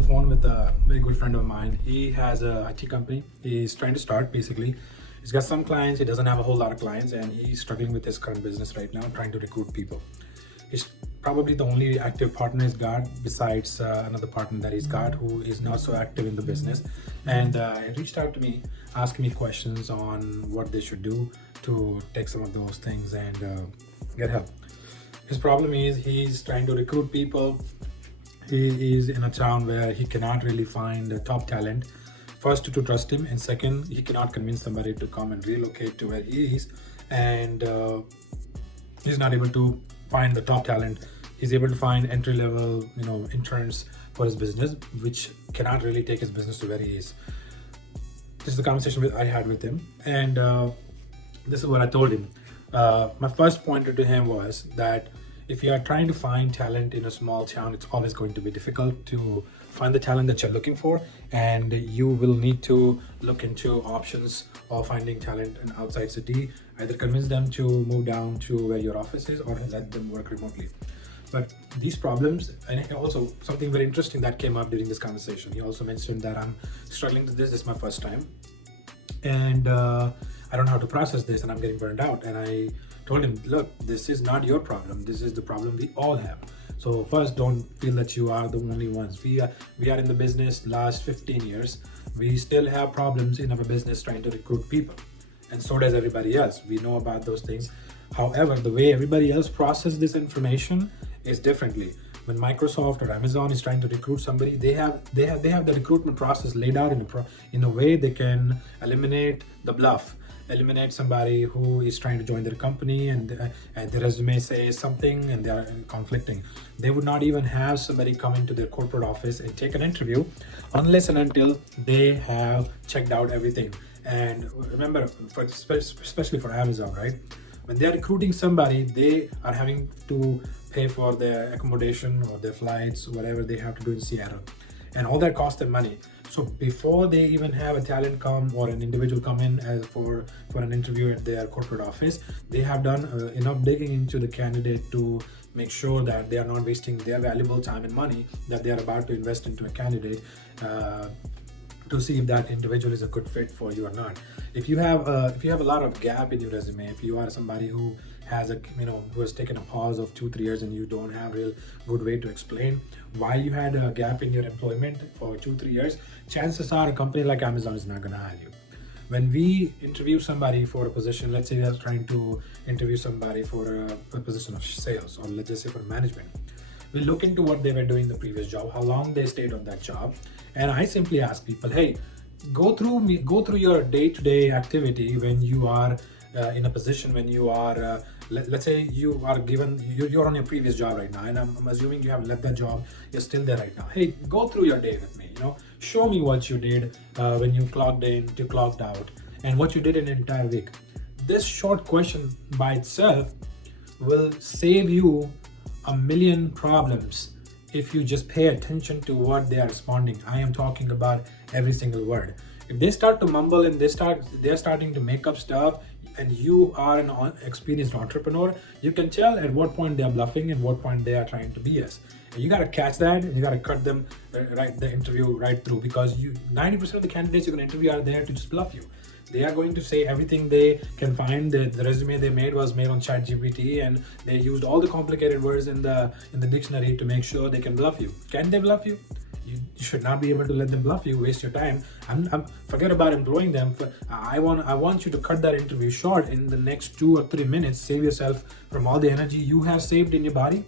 the phone with a very good friend of mine. He has a IT company. He's trying to start basically. He's got some clients. He doesn't have a whole lot of clients, and he's struggling with his current business right now, trying to recruit people. He's probably the only active partner he's got besides another partner that he's got who is not so active in the business. And he reached out to me, asking me questions on what they should do to take some of those things and get help. His problem is he's trying to recruit people. He is in a town where he cannot really find top talent. First, to trust him, and second, he cannot convince somebody to come and relocate to where he is. And he's not able to find the top talent. He's able to find entry level, interns for his business, which cannot really take his business to where he is. This is the conversation I had with him, and this is what I told him. My first pointer to him was that if you are trying to find talent in a small town, it's always going to be difficult to find the talent that you're looking for, and you will need to look into options of finding talent in outside city. Either convince them to move down to where your office is, or let them work remotely. But these problems, and also something very interesting that came up during this conversation, he also mentioned that I'm struggling with this is my first time, and I don't know how to process this, and I'm getting burned out. And I told him, look, this is not your problem. This is the problem we all have. So first, don't feel that you are the only ones. We are in the business last 15 years. We still have problems in our business trying to recruit people. And so does everybody else. We know about those things. However, the way everybody else processes this information is differently. When Microsoft or Amazon is trying to recruit somebody, they have the recruitment process laid out in a way they can eliminate the bluff, eliminate somebody who is trying to join their company and the resume says something and they are conflicting. They would not even have somebody come into their corporate office and take an interview unless and until they have checked out everything. And remember, especially for Amazon, right? When they're recruiting somebody, they are having to pay for their accommodation or their flights, whatever they have to do in Seattle. And all that costs them money. So before they even have a talent come or an individual come in for an interview at their corporate office, they have done enough digging into the candidate to make sure that they are not wasting their valuable time and money that they are about to invest into a candidate to see if that individual is a good fit for you or not. If you have a lot of gap in your resume, if you are somebody who has who has taken a pause of 2-3 years and you don't have a real good way to explain why you had a gap in your employment for 2-3 years, chances are a company like Amazon is not going to hire you. When we interview somebody for a position, let's say we are trying to interview somebody for a position of sales, or let's just say for management, we look into what they were doing in the previous job, how long they stayed on that job, and I simply ask people, hey, go through your day-to-day activity when you are in a position, when you are let's say you are given, you're on your previous job right now, and I'm assuming you have left that job, you're still there right now. Hey, go through your day with me, show me what you did when you clocked in, you clocked out, and what you did in an entire week. This short question by itself will save you a million problems if you just pay attention to what they are responding. I am talking about every single word. If they start to mumble and they're starting to make up stuff, and you are an experienced entrepreneur, you can tell at what point they are bluffing and what point they are trying to BS. And you got to catch that, and you got to cut them the interview right through, because 90% of the candidates you're going to interview are there to just bluff you. They are going to say everything they can find. The resume they made was made on ChatGPT, and they used all the complicated words in the dictionary to make sure they can bluff you. Can they bluff you? You should not be able to let them bluff you, waste your time. Forget about employing them. I want you to cut that interview short in the next 2 or 3 minutes. Save yourself from all the energy you have saved in your body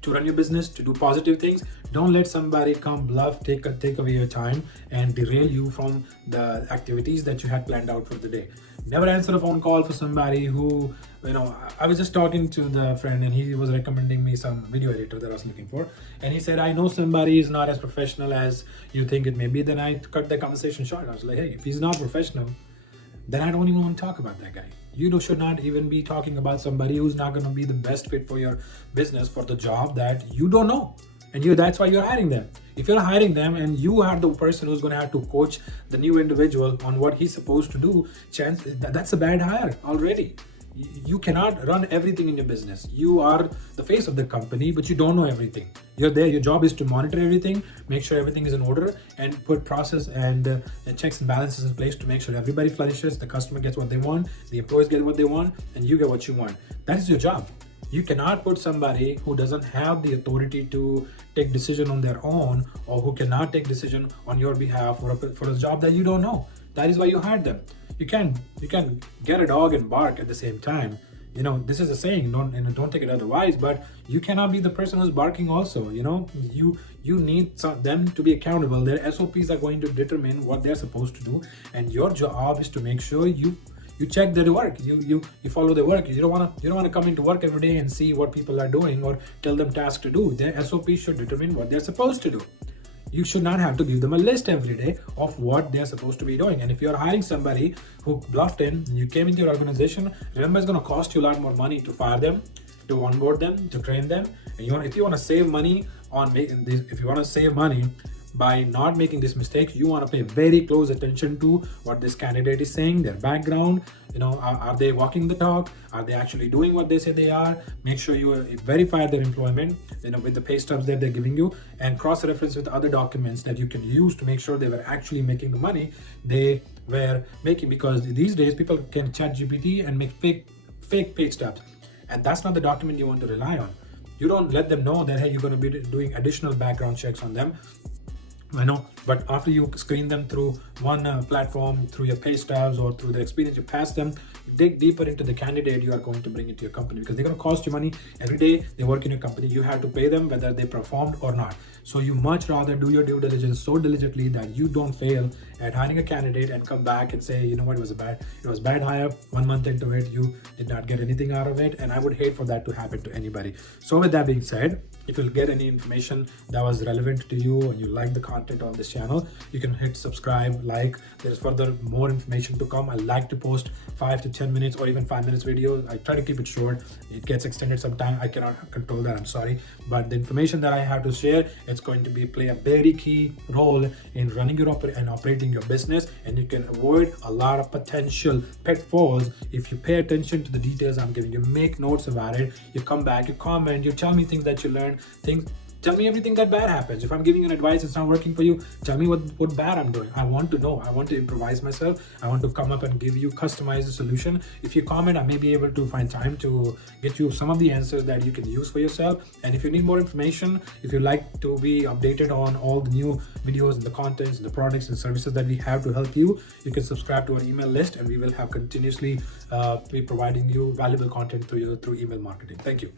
to run your business, to do positive things. Don't let somebody come bluff, take away your time and derail you from the activities that you had planned out for the day. Never answer a phone call for somebody who, I was just talking to the friend, and he was recommending me some video editor that I was looking for. And he said, I know somebody is not as professional as you think it may be. Then I cut the conversation short. I was like, hey, if he's not professional, then I don't even want to talk about that guy. You should not even be talking about somebody who's not going to be the best fit for your business, for the job that you don't know. And that's why you're hiring them. If you're hiring them and you are the person who's going to have to coach the new individual on what he's supposed to do, that's a bad hire already. You cannot run everything in your business. You are the face of the company, but you don't know everything. You're there. Your job is to monitor everything, make sure everything is in order, and put process and checks and balances in place to make sure everybody flourishes, the customer gets what they want, the employees get what they want, and you get what you want. That is your job. You cannot put somebody who doesn't have the authority to take decision on their own, or who cannot take decision on your behalf for a job that you don't know. That is why you hired them. You can get a dog and bark at the same time. This is a saying, don't take it otherwise, but you cannot be the person who's barking also. You need them to be accountable. Their SOPs are going to determine what they're supposed to do, and your job is to make sure you check their work. You follow their work. You don't want to come into work every day and see what people are doing or tell them tasks to do. Their SOP should determine what they're supposed to do. You should not have to give them a list every day of what they're supposed to be doing. And if you're hiring somebody who bluffed in, you came into your organization, remember, it's going to cost you a lot more money to fire them, to onboard them, to train them. And if you want to save money on making this, if you want to save money by not making this mistake, you want to pay very close attention to what this candidate is saying, their background. Are they walking the talk? Are they actually doing what they say they are? Make sure you verify their employment, with the pay stubs that they're giving you, and cross-reference with other documents that you can use to make sure they were actually making the money they were making. Because these days people can chat GPT and make fake pay stubs, and that's not the document you want to rely on. You don't let them know that, hey, you're going to be doing additional background checks on them. I know, but after you screen them through one platform, through your pay stubs or through the experience you pass them, dig deeper into the candidate you are going to bring into your company, because they're going to cost you money. Every day they work in your company, you have to pay them whether they performed or not. So you much rather do your due diligence so diligently that you don't fail at hiring a candidate and come back and say, what, it was bad hire. 1 month into it, you did not get anything out of it, and I would hate for that to happen to anybody. So with that being said, if you'll get any information that was relevant to you and you like the content on this channel, you can hit subscribe, like. There's further more information to come. I like to post 5 to 10 minutes or even 5 minutes videos. I try to keep it short. It gets extended sometimes. I cannot control that, I'm sorry. But the information that I have to share, it's going to play a very key role in running your and operating your business, and you can avoid a lot of potential pitfalls if you pay attention to the details I'm giving you. Make notes about it. You come back, you comment, you tell me things that you learned, tell me everything that bad happens. If I'm giving you an advice, it's not working for you, tell me what bad I'm doing. I want to know. I want to improvise myself. I want to come up and give you customized solution. If you comment, I may be able to find time to get you some of the answers that you can use for yourself. And if you need more information, if you like to be updated on all the new videos and the contents and the products and services that we have to help you, you can subscribe to our email list, and we will have continuously be providing you valuable content through email marketing. Thank you.